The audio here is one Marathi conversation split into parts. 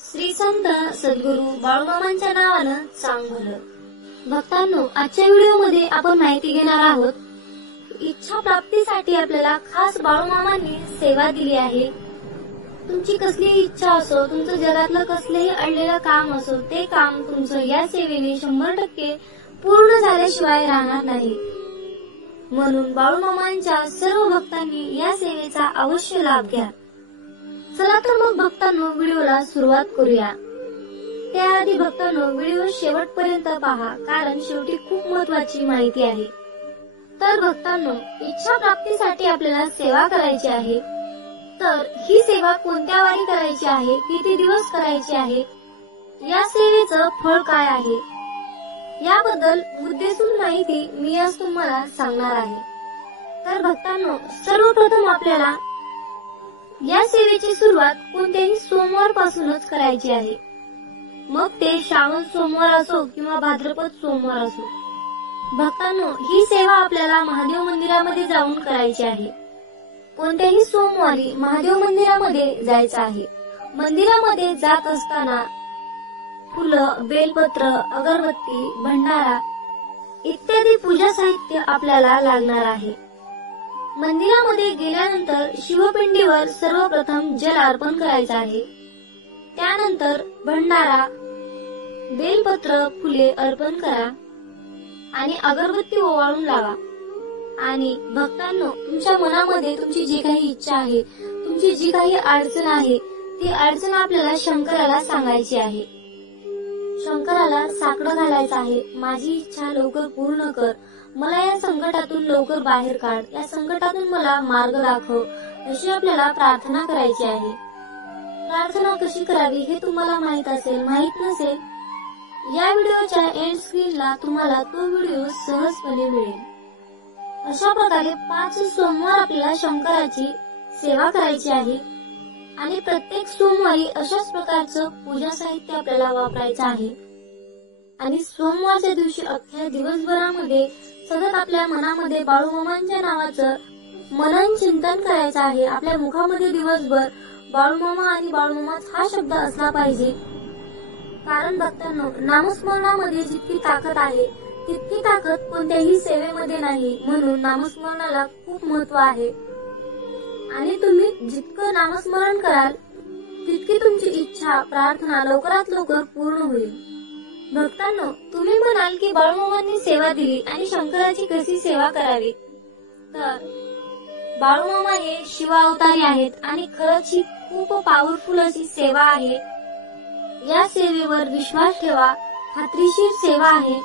श्री संत सद्गुरू बाळूमामांच्या नावानं सांग भलं. भक्तांनो, आजच्या व्हिडिओमध्ये आपण माहिती घेणार आहोत. इच्छा प्राप्तीसाठी आपल्याला खास बाळूमामांनी सेवा दिली आहे. तुमची कसलीही इच्छा असो, तुमचं जगातलं कसलेही अडलेलं काम असो, ते काम तुमचं या सेवेने 100% पूर्ण झाल्याशिवाय राहणार नाही. म्हणून बाळूमामांच्या सर्व भक्तांनी या सेवेचा अवश्य लाभ घ्या. चला तर मग भक्तांनो, व्हिडिओला सुरुवात करूया. त्याआधी भक्तांनो, व्हिडिओ शेवटपर्यंत पहा, कारण शेवटी खूप महत्त्वाची माहिती आहे. तर भक्तांनो, इच्छा प्राप्तीसाठी आपल्याला सेवा करायची आहे. तर ही सेवा कोणत्या वारी करायची आहे, किती दिवस करायची आहे, या सेवेचं फळ काय आहे, याबद्दल मुद्देसूद माहिती मी आज तुम्हाला सांगणार आहे. तर भक्तांनो, सर्वप्रथम आपल्याला या सेवेची सुरुवात कोणत्याही सोमवार पासूनच करायची आहे. मग ते श्रावण सोमवार असो किंवा भाद्रपद सोमवार असो. भक्तांनो, ही सेवा आपल्याला महादेव मंदिरामध्ये जाऊन करायची आहे. कोणत्याही सोमवारी महादेव मंदिरामध्ये जायचं आहे. मंदिरामध्ये जात असताना फुलं, बेलपत्र, अगरबत्ती, भंडारा इत्यादी पूजा साहित्य आपल्याला लागणार आहे. मंदिरामध्ये गेल्यानंतर शिवपिंडीवर सर्वप्रथम जल अर्पण करायचं आहे. त्यानंतर भंडारा, बेलपत्र, फुले अर्पण करा आणि अगरबत्ती ओवाळून लावा. आणि भक्तांनो, तुमच्या मनामध्ये तुमची जी काही इच्छा आहे, तुमची जी काही अडचण आहे, ती अडचण आपल्याला शंकराला सांगायची आहे. शंकराला साकडं घालायचं आहे. माझी इच्छा लवकर पूर्ण कर, मला या संकटातून लवकर बाहेर काढ, या संकटातून मला मार्ग दाखव, अशी आपल्याला प्रार्थना करायची आहे. प्रार्थना कशी करावी हे तुम्हाला माहित असेल, माहित नसेल, या व्हिडिओच्या एंड स्क्रीनला तुम्हाला तो व्हिडिओ सहजपणे मिळेल. अशा प्रकारे 5 सोमवार आपल्याला शंकराची सेवा करायची आहे. आणि प्रत्येक सोमवारी अशाच प्रकारचं पूजा साहित्य आपल्याला वापरायचं आहे. आणि सोमवारच्या दिवशी अख्ख्या दिवसभरामध्ये सतत आपल्या मनामध्ये बाळूमामांच्या नावाचं मनन चिंतन करायचं आहे. आपल्या मुखामध्ये दिवसभर बाळूमामा आणि बाळूमामाच हा शब्द असला पाहिजे. कारण भक्तांनो, नामस्मरणामध्ये जितकी ताकद आहे, तितकी ताकद कोणत्याही सेवेमध्ये नाही. म्हणून नामस्मरणाला खूप महत्त्व आहे. आणि तुम्ही जितकं नामस्मरण कराल, तितकी तुमची इच्छा, प्रार्थना लवकरात लवकर पूर्ण होईल. भक्तांनो, तुम्ही म्हणाल की बाळूमामांनी सेवा दिली आणि शंकराची कशी सेवा करावी. तर बाळूमामा हे शिव अवतारी आहेत आणि खरंच ही खूप पॉवरफुल अशी सेवा आहे. या सेवेवर विश्वास ठेवा, खात्रीशीर सेवा आहे.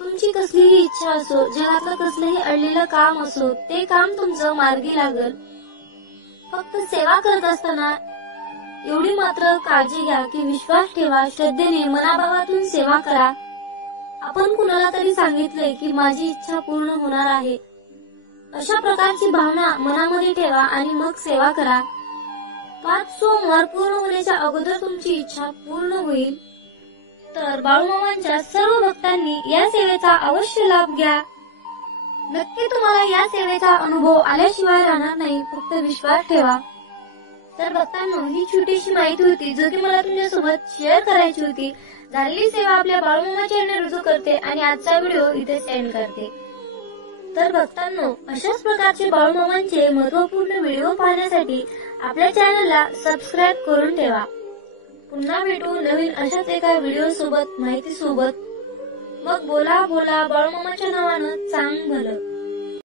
तुमची कसलीही इच्छा असो, जगातलं कसलंही अडलेलं काम असो, ते काम तुमचं मार्गी लागल. फक्त सेवा करत असताना एवढी मात्र काळजी घ्या की विश्वास ठेवा, श्रद्धेने मनाभावातून सेवा करा. आपण कुणाला तरी सांगितलंय की माझी इच्छा पूर्ण होणार आहे, अशा प्रकारची भावना मनामध्ये ठेवा आणि मग सेवा करा. 5 सोमवार पूर्ण होण्याच्या अगोदर तुमची इच्छा पूर्ण होईल. तर बाळूमामांच्या सर्व भक्तांनी या सेवेचा अवश्य लाभ घ्या. नक्की तुम्हाला या सेवेचा अनुभव आल्याशिवाय राहणार नाही. फक्त विश्वास ठेवा. तर भक्तांनो, ही छोटीशी माहिती होती जो की मला तुमच्यासोबत शेअर करायची होती. झालेली सेवा आपल्या बाळूमामा चॅनल रुजू करते आणि आजचा व्हिडिओ इथे सेंड करते. तर भक्तांनो, अशाच प्रकारचे बाळूमामांचे महत्त्वपूर्ण व्हिडिओ पाहण्यासाठी आपल्या चॅनलला सबस्क्राईब करून ठेवा. पुन्हा भेटू नवीन अशाच एका व्हिडिओ सोबत, माहिती सोबत. मग बोला बोला बाळूमामाच्या नावानं चांग भलं.